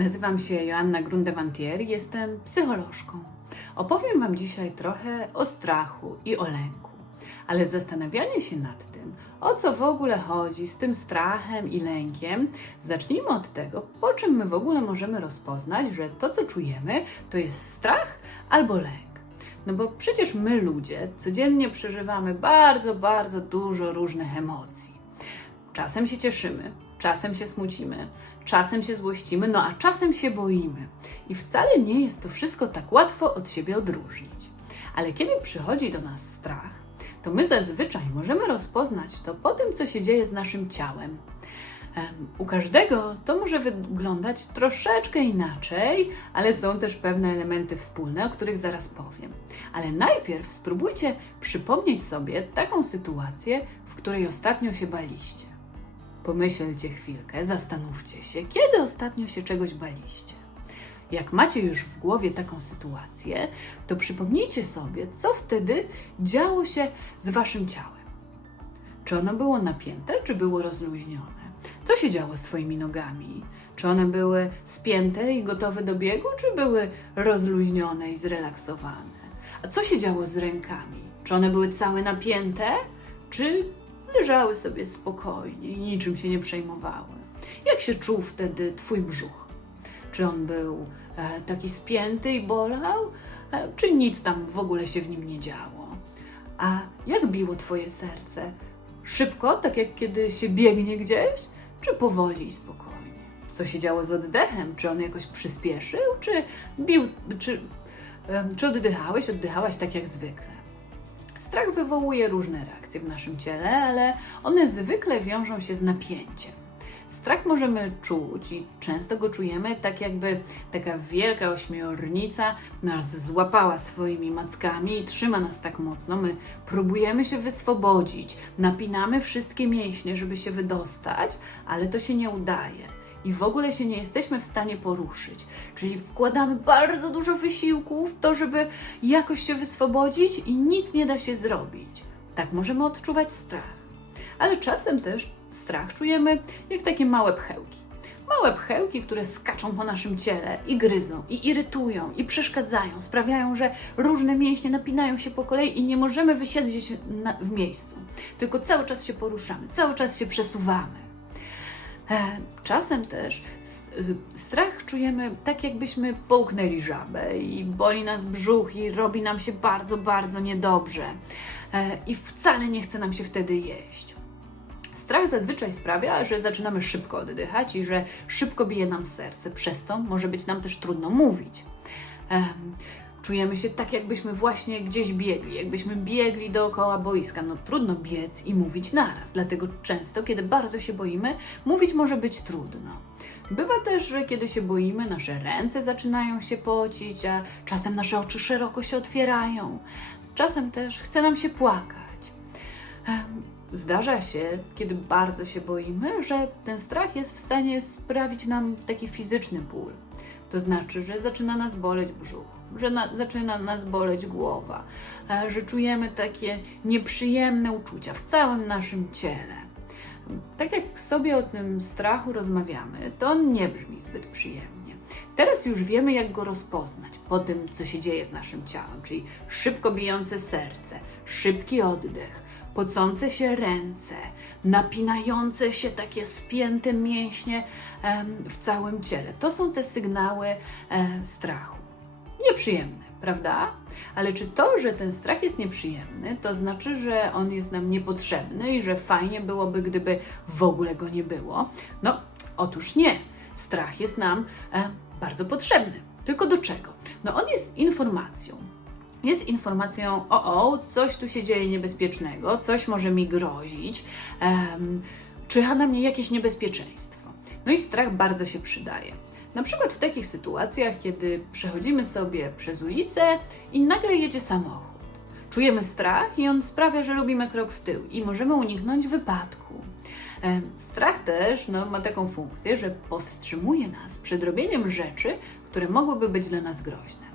Nazywam się Joanna Grundewantier, jestem psycholożką. Opowiem Wam dzisiaj trochę o strachu i o lęku, ale zastanawianie się nad tym, o co w ogóle chodzi z tym strachem i lękiem, zacznijmy od tego, po czym my w ogóle możemy rozpoznać, że to, co czujemy, to jest strach albo lęk. No bo przecież my ludzie codziennie przeżywamy bardzo, bardzo dużo różnych emocji. Czasem się cieszymy, czasem się smucimy, czasem się złościmy, no a czasem się boimy. I wcale nie jest to wszystko tak łatwo od siebie odróżnić. Ale kiedy przychodzi do nas strach, to my zazwyczaj możemy rozpoznać to po tym, co się dzieje z naszym ciałem. Em, U każdego to może wyglądać troszeczkę inaczej, ale są też pewne elementy wspólne, o których zaraz powiem. Ale najpierw spróbujcie przypomnieć sobie taką sytuację, w której ostatnio się baliście. Pomyślcie chwilkę, zastanówcie się, kiedy ostatnio się czegoś baliście. Jak macie już w głowie taką sytuację, to przypomnijcie sobie, co wtedy działo się z waszym ciałem. Czy ono było napięte, czy było rozluźnione? Co się działo z Twoimi nogami? Czy one były spięte i gotowe do biegu, czy były rozluźnione i zrelaksowane? A co się działo z rękami? Czy one były całe napięte, czy leżały sobie spokojnie i niczym się nie przejmowały? Jak się czuł wtedy Twój brzuch? Czy on był e, taki spięty i bolał, e, czy nic tam w ogóle się w nim nie działo? A jak biło Twoje serce? Szybko, tak jak kiedy się biegnie gdzieś, czy powoli i spokojnie? Co się działo z oddechem? Czy on jakoś przyspieszył, czy bił, czy, em, czy oddychałeś, oddychałaś tak jak zwykle? Strach wywołuje różne reakcje w naszym ciele, ale one zwykle wiążą się z napięciem. Strach możemy czuć i często go czujemy tak jakby taka wielka ośmiornica nas złapała swoimi mackami i trzyma nas tak mocno. My próbujemy się wyswobodzić, napinamy wszystkie mięśnie, żeby się wydostać, ale to się nie udaje. I w ogóle się nie jesteśmy w stanie poruszyć. Czyli wkładamy bardzo dużo wysiłku w to, żeby jakoś się wyswobodzić i nic nie da się zrobić. Tak możemy odczuwać strach ale czasem też strach czujemy jak takie małe pchełki. Małe pchełki, które skaczą po naszym ciele i gryzą, i irytują, i przeszkadzają, sprawiają, że różne mięśnie napinają się po kolei i nie możemy wysiedzieć w miejscu. Tylko cały czas się poruszamy, cały czas się przesuwamy. E, Czasem też y, strach czujemy tak, jakbyśmy połknęli żabę i boli nas brzuch i robi nam się bardzo, bardzo niedobrze. E, I wcale nie chce nam się wtedy jeść. Strach zazwyczaj sprawia, że zaczynamy szybko oddychać i że szybko bije nam serce. Przez to może być nam też trudno mówić. Em, Czujemy się tak, jakbyśmy właśnie gdzieś biegli, jakbyśmy biegli dookoła boiska. No trudno biec i mówić naraz, dlatego często, kiedy bardzo się boimy, mówić może być trudno. Bywa też, że kiedy się boimy, nasze ręce zaczynają się pocić, a czasem nasze oczy szeroko się otwierają. Czasem też chce nam się płakać. Zdarza się, kiedy bardzo się boimy, że ten strach jest w stanie sprawić nam taki fizyczny ból. To znaczy, że zaczyna nas boleć brzuch, że na, zaczyna nas boleć głowa, e, że czujemy takie nieprzyjemne uczucia w całym naszym ciele. Tak jak sobie o tym strachu rozmawiamy, to on nie brzmi zbyt przyjemnie. Teraz już wiemy, jak go rozpoznać po tym, co się dzieje z naszym ciałem, czyli szybko bijące serce, szybki oddech, pocące się ręce, napinające się takie spięte mięśnie w całym ciele. To są te sygnały e, strachu. Nieprzyjemne, prawda? Ale czy to, że ten strach jest nieprzyjemny, to znaczy, że on jest nam niepotrzebny i że fajnie byłoby, gdyby w ogóle go nie było? No, otóż nie. Strach jest nam e, bardzo potrzebny. Tylko do czego? No, on jest informacją. Jest informacją, o, o, coś tu się dzieje niebezpiecznego, coś może mi grozić, um, czyha na mnie jakieś niebezpieczeństwo. No i strach bardzo się przydaje. Na przykład w takich sytuacjach, kiedy przechodzimy sobie przez ulicę i nagle jedzie samochód. Czujemy strach i on sprawia, że robimy krok w tył i możemy uniknąć wypadku. Strach też no, ma taką funkcję, że powstrzymuje nas przed robieniem rzeczy, które mogłyby być dla nas groźne.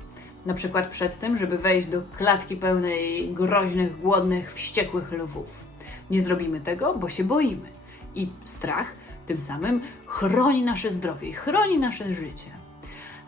Na przykład przed tym, żeby wejść do klatki pełnej groźnych, głodnych, wściekłych lwów. Nie zrobimy tego, bo się boimy. I strach tym samym chroni nasze zdrowie i chroni nasze życie.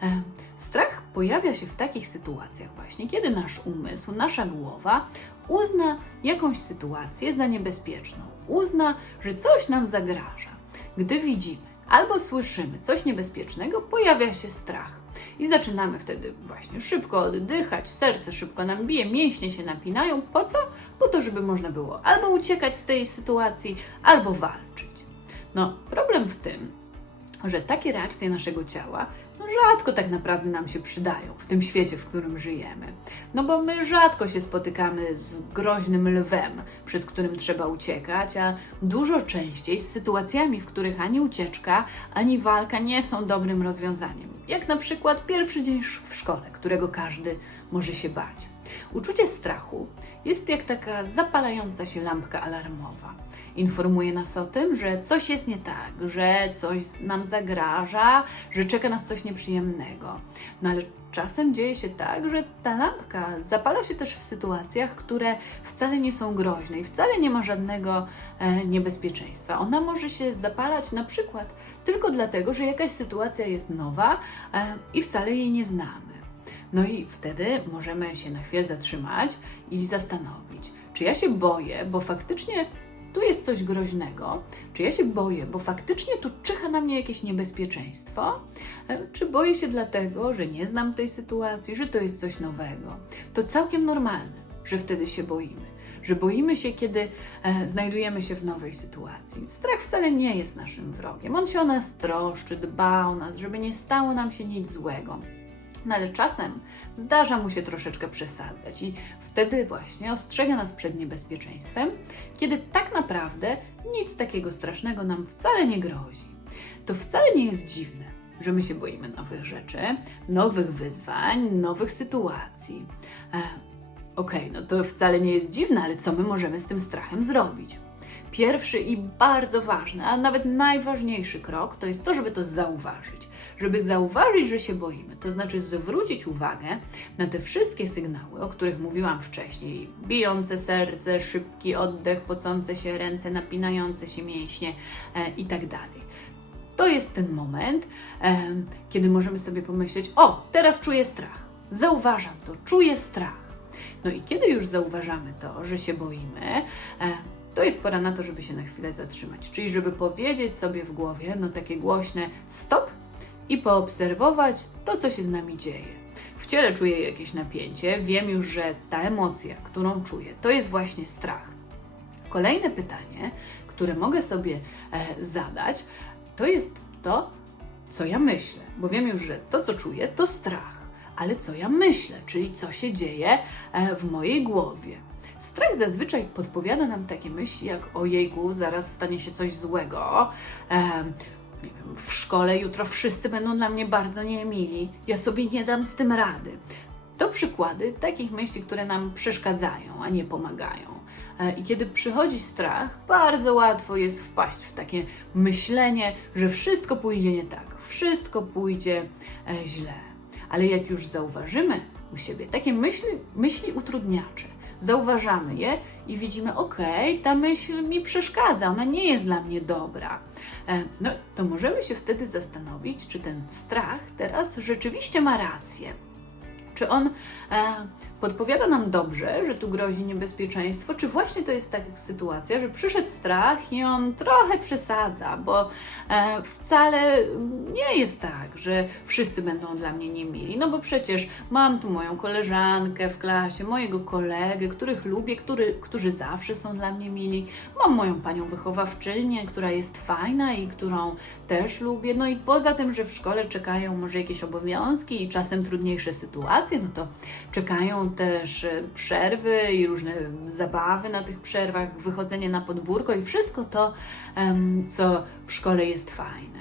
E, Strach pojawia się w takich sytuacjach właśnie, kiedy nasz umysł, nasza głowa uzna jakąś sytuację za niebezpieczną, uzna, że coś nam zagraża. Gdy widzimy albo słyszymy coś niebezpiecznego, pojawia się strach. I zaczynamy wtedy właśnie szybko oddychać, serce szybko nam bije, mięśnie się napinają. Po co? Po to, żeby można było albo uciekać z tej sytuacji, albo walczyć. No, problem w tym, że takie reakcje naszego ciała no, rzadko tak naprawdę nam się przydają w tym świecie, w którym żyjemy. No bo my rzadko się spotykamy z groźnym lwem, przed którym trzeba uciekać, a dużo częściej z sytuacjami, w których ani ucieczka, ani walka nie są dobrym rozwiązaniem. Jak na przykład pierwszy dzień w szkole, którego każdy może się bać. Uczucie strachu jest jak taka zapalająca się lampka alarmowa. Informuje nas o tym, że coś jest nie tak, że coś nam zagraża, że czeka nas coś nieprzyjemnego. No ale czasem dzieje się tak, że ta lampka zapala się też w sytuacjach, które wcale nie są groźne i wcale nie ma żadnego e, niebezpieczeństwa. Ona może się zapalać na przykład tylko dlatego, że jakaś sytuacja jest nowa e, i wcale jej nie znamy. No i wtedy możemy się na chwilę zatrzymać i zastanowić, czy ja się boję, bo faktycznie tu jest coś groźnego, czy ja się boję, bo faktycznie tu czyha na mnie jakieś niebezpieczeństwo, czy boję się dlatego, że nie znam tej sytuacji, że to jest coś nowego. To całkiem normalne, że wtedy się boimy. Że boimy się, kiedy e, znajdujemy się w nowej sytuacji. Strach wcale nie jest naszym wrogiem. On się o nas troszczy, dba o nas, żeby nie stało nam się nic złego. No ale czasem zdarza mu się troszeczkę przesadzać i wtedy właśnie ostrzega nas przed niebezpieczeństwem, kiedy tak naprawdę nic takiego strasznego nam wcale nie grozi. To wcale nie jest dziwne, że my się boimy nowych rzeczy, nowych wyzwań, nowych sytuacji. E, Okej, no to wcale nie jest dziwne, ale co my możemy z tym strachem zrobić? Pierwszy i bardzo ważny, a nawet najważniejszy krok to jest to, żeby to zauważyć. Żeby zauważyć, że się boimy, to znaczy zwrócić uwagę na te wszystkie sygnały, o których mówiłam wcześniej: bijące serce, szybki oddech, pocące się ręce, napinające się mięśnie e, itd. To jest ten moment, e, kiedy możemy sobie pomyśleć: O, teraz czuję strach. Zauważam to, czuję strach. No i kiedy już zauważamy to, że się boimy, e, to jest pora na to, żeby się na chwilę zatrzymać. Czyli żeby powiedzieć sobie w głowie, no takie głośne stop i poobserwować to, co się z nami dzieje. W ciele czuję jakieś napięcie, wiem już, że ta emocja, którą czuję, to jest właśnie strach. Kolejne pytanie, które mogę sobie e, zadać, to jest to, co ja myślę, bo wiem już, że to, co czuję, to strach, ale co ja myślę, czyli co się dzieje e, w mojej głowie. Strach zazwyczaj podpowiada nam takie myśli jak ojejku, zaraz stanie się coś złego, wiem, w szkole jutro wszyscy będą dla mnie bardzo niemili, ja sobie nie dam z tym rady. To przykłady takich myśli, które nam przeszkadzają, a nie pomagają. E, I kiedy przychodzi strach, bardzo łatwo jest wpaść w takie myślenie, że wszystko pójdzie nie tak, wszystko pójdzie e, źle. Ale jak już zauważymy u siebie takie myśli, myśli utrudniacze, zauważamy je i widzimy, ok, ta myśl mi przeszkadza, ona nie jest dla mnie dobra. E, No, to możemy się wtedy zastanowić, czy ten strach teraz rzeczywiście ma rację. Czy on e, podpowiada nam dobrze, że tu grozi niebezpieczeństwo, czy właśnie to jest taka sytuacja, że przyszedł strach i on trochę przesadza, bo e, wcale nie jest tak, że wszyscy będą dla mnie niemili, no bo przecież mam tu moją koleżankę w klasie, mojego kolegę, których lubię, który, którzy zawsze są dla mnie mili, mam moją panią wychowawczynię, która jest fajna i którą też lubię, no i poza tym, że w szkole czekają może jakieś obowiązki i czasem trudniejsze sytuacje, no to czekają też e, przerwy i różne zabawy na tych przerwach, wychodzenie na podwórko i wszystko to, co w szkole jest fajne.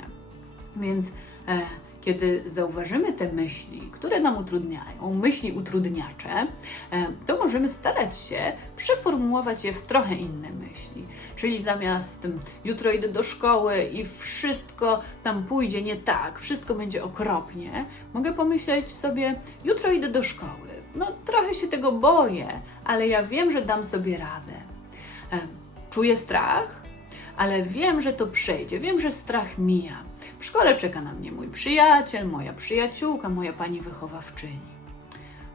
Więc e, kiedy zauważymy te myśli, które nam utrudniają, myśli utrudniacze, e, to możemy starać się przeformułować je w trochę inne myśli. Czyli zamiast jutro idę do szkoły i wszystko tam pójdzie nie tak, wszystko będzie okropnie, mogę pomyśleć sobie, jutro idę do szkoły. No trochę się tego boję, ale ja wiem, że dam sobie radę. E, Czuję strach, ale wiem, że to przejdzie, wiem, że strach mija. W szkole czeka na mnie mój przyjaciel, moja przyjaciółka, moja pani wychowawczyni.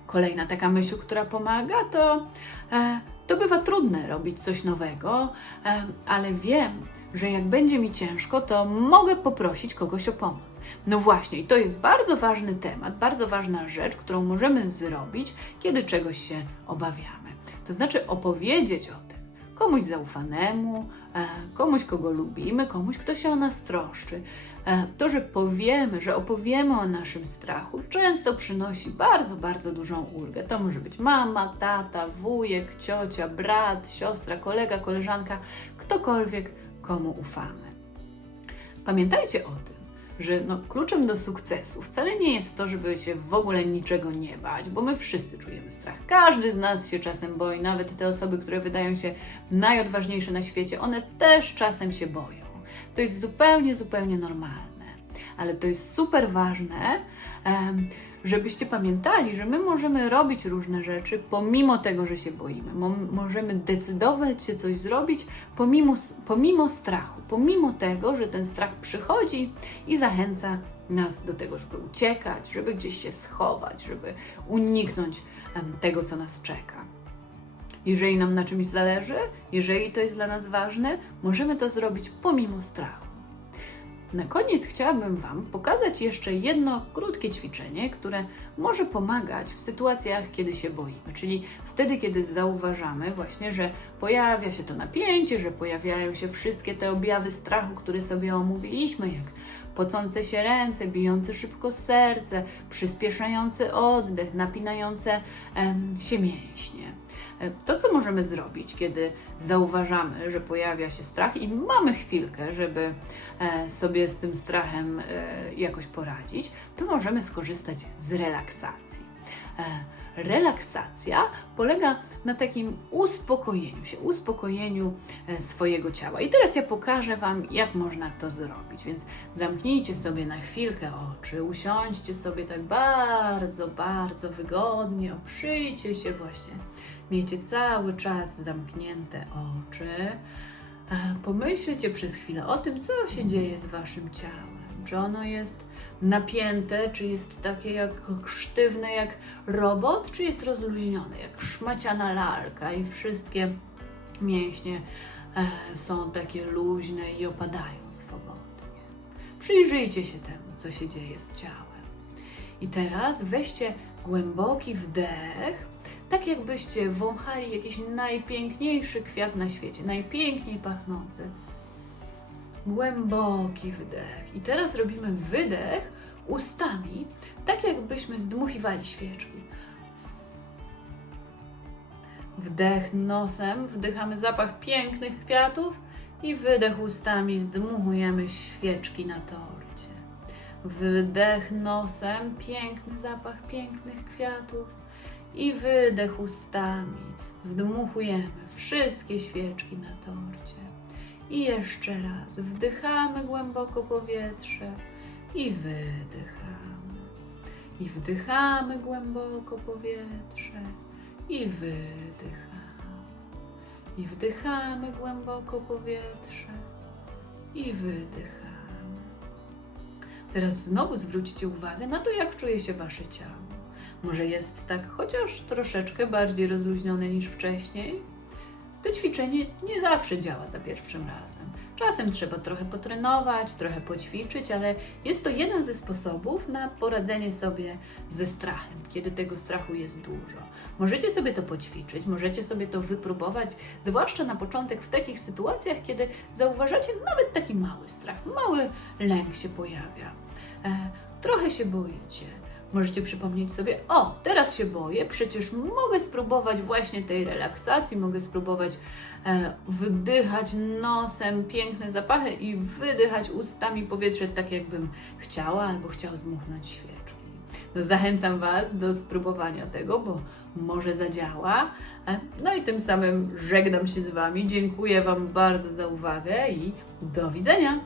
Kolejna taka myśl, która pomaga, to e, to bywa trudne robić coś nowego, e, ale wiem, że jak będzie mi ciężko, to mogę poprosić kogoś o pomoc. No właśnie, i to jest bardzo ważny temat, bardzo ważna rzecz, którą możemy zrobić, kiedy czegoś się obawiamy. To znaczy opowiedzieć o tym komuś zaufanemu, e, komuś, kogo lubimy, komuś, kto się o nas troszczy. E, To, że powiemy, że opowiemy o naszym strachu, często przynosi bardzo, bardzo dużą ulgę. To może być mama, tata, wujek, ciocia, brat, siostra, kolega, koleżanka, ktokolwiek, komu ufamy. Pamiętajcie o tym, że no, kluczem do sukcesu wcale nie jest to, żeby się w ogóle niczego nie bać, bo my wszyscy czujemy strach. Każdy z nas się czasem boi, nawet te osoby, które wydają się najodważniejsze na świecie, one też czasem się boją. To jest zupełnie, zupełnie normalne, ale to jest super ważne. em, żebyście pamiętali, że my możemy robić różne rzeczy pomimo tego, że się boimy. Mo- możemy decydować się coś zrobić pomimo, pomimo strachu, pomimo tego, że ten strach przychodzi i zachęca nas do tego, żeby uciekać, żeby gdzieś się schować, żeby uniknąć tego, co nas czeka. Jeżeli nam na czymś zależy, jeżeli to jest dla nas ważne, możemy to zrobić pomimo strachu. Na koniec chciałabym Wam pokazać jeszcze jedno krótkie ćwiczenie, które może pomagać w sytuacjach, kiedy się boimy, czyli wtedy, kiedy zauważamy właśnie, że pojawia się to napięcie, że pojawiają się wszystkie te objawy strachu, które sobie omówiliśmy, jak pocące się ręce, bijące szybko serce, przyspieszający oddech, napinające em, się mięśnie. E, To, co możemy zrobić, kiedy zauważamy, że pojawia się strach i mamy chwilkę, żeby sobie z tym strachem e, jakoś poradzić, to możemy skorzystać z relaksacji. E, Relaksacja polega na takim uspokojeniu się, uspokojeniu e, swojego ciała. I teraz ja pokażę Wam, jak można to zrobić. Więc zamknijcie sobie na chwilkę oczy, usiądźcie sobie tak bardzo, bardzo wygodnie, oprzyjcie się właśnie. Miejcie cały czas zamknięte oczy. Pomyślcie przez chwilę o tym, co się dzieje z Waszym ciałem. Czy ono jest napięte, czy jest takie jak sztywne jak robot, czy jest rozluźnione jak szmaciana lalka i wszystkie mięśnie e, są takie luźne i opadają swobodnie. Przyjrzyjcie się temu, co się dzieje z ciałem. I teraz weźcie głęboki wdech, tak jakbyście wąchali jakiś najpiękniejszy kwiat na świecie, najpiękniej pachnący. Głęboki wdech. I teraz robimy wydech ustami, tak jakbyśmy zdmuchiwali świeczki. Wdech nosem, wdychamy zapach pięknych kwiatów i wydech ustami zdmuchujemy świeczki na torcie. Wdech nosem, piękny zapach pięknych kwiatów i wydech ustami zdmuchujemy wszystkie świeczki na torcie. I jeszcze raz wdychamy głęboko powietrze i wydychamy. I wdychamy głęboko powietrze i wydychamy. I wdychamy głęboko powietrze i wydychamy. Teraz znowu zwróćcie uwagę na to, jak czuje się wasze ciało. Może jest tak chociaż troszeczkę bardziej rozluźnione niż wcześniej? To ćwiczenie nie zawsze działa za pierwszym razem. Czasem trzeba trochę potrenować, trochę poćwiczyć, ale jest to jeden ze sposobów na poradzenie sobie ze strachem, kiedy tego strachu jest dużo. Możecie sobie to poćwiczyć, możecie sobie to wypróbować, zwłaszcza na początek w takich sytuacjach, kiedy zauważacie nawet taki mały strach, mały lęk się pojawia. E, trochę się boicie. Możecie przypomnieć sobie, o, teraz się boję, przecież mogę spróbować właśnie tej relaksacji, mogę spróbować e, wdychać nosem piękne zapachy i wydychać ustami powietrze tak, jakbym chciała albo chciał zdmuchnąć świeczki. No, zachęcam Was do spróbowania tego, bo może zadziała. E, No i tym samym żegnam się z Wami. Dziękuję Wam bardzo za uwagę i do widzenia.